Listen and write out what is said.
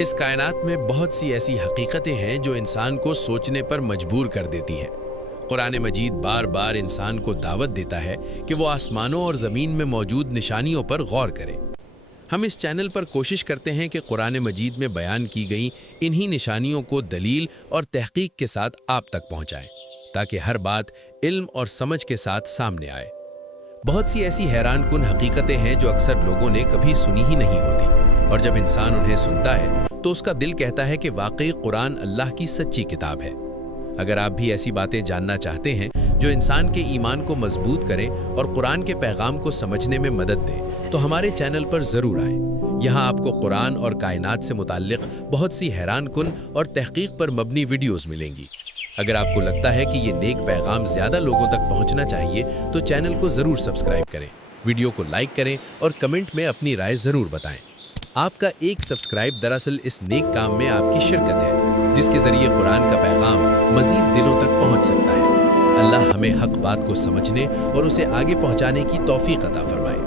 اس کائنات میں بہت سی ایسی حقیقتیں ہیں جو انسان کو سوچنے پر مجبور کر دیتی ہیں۔ قرآن مجید بار بار انسان کو دعوت دیتا ہے کہ وہ آسمانوں اور زمین میں موجود نشانیوں پر غور کرے۔ ہم اس چینل پر کوشش کرتے ہیں کہ قرآن مجید میں بیان کی گئی انہی نشانیوں کو دلیل اور تحقیق کے ساتھ آپ تک پہنچائیں، تاکہ ہر بات علم اور سمجھ کے ساتھ سامنے آئے۔ بہت سی ایسی حیران کن حقیقتیں ہیں جو اکثر لوگوں نے کبھی سنی ہی نہیں ہوتی، اور جب انسان انہیں سنتا ہے تو اس کا دل کہتا ہے کہ واقعی قرآن اللہ کی سچی کتاب ہے۔ اگر آپ بھی ایسی باتیں جاننا چاہتے ہیں جو انسان کے ایمان کو مضبوط کریں اور قرآن کے پیغام کو سمجھنے میں مدد دیں، تو ہمارے چینل پر ضرور آئیں۔ یہاں آپ کو قرآن اور کائنات سے متعلق بہت سی حیران کن اور تحقیق پر مبنی ویڈیوز ملیں گی۔ اگر آپ کو لگتا ہے کہ یہ نیک پیغام زیادہ لوگوں تک پہنچنا چاہیے تو چینل کو ضرور سبسکرائب کریں، ویڈیو کو لائک کریں اور کمنٹ میں اپنی رائے ضرور بتائیں۔ آپ کا ایک سبسکرائب دراصل اس نیک کام میں آپ کی شرکت ہے، جس کے ذریعے قرآن کا پیغام مزید دلوں تک پہنچ سکتا ہے۔ اللہ ہمیں حق بات کو سمجھنے اور اسے آگے پہنچانے کی توفیق عطا فرمائے۔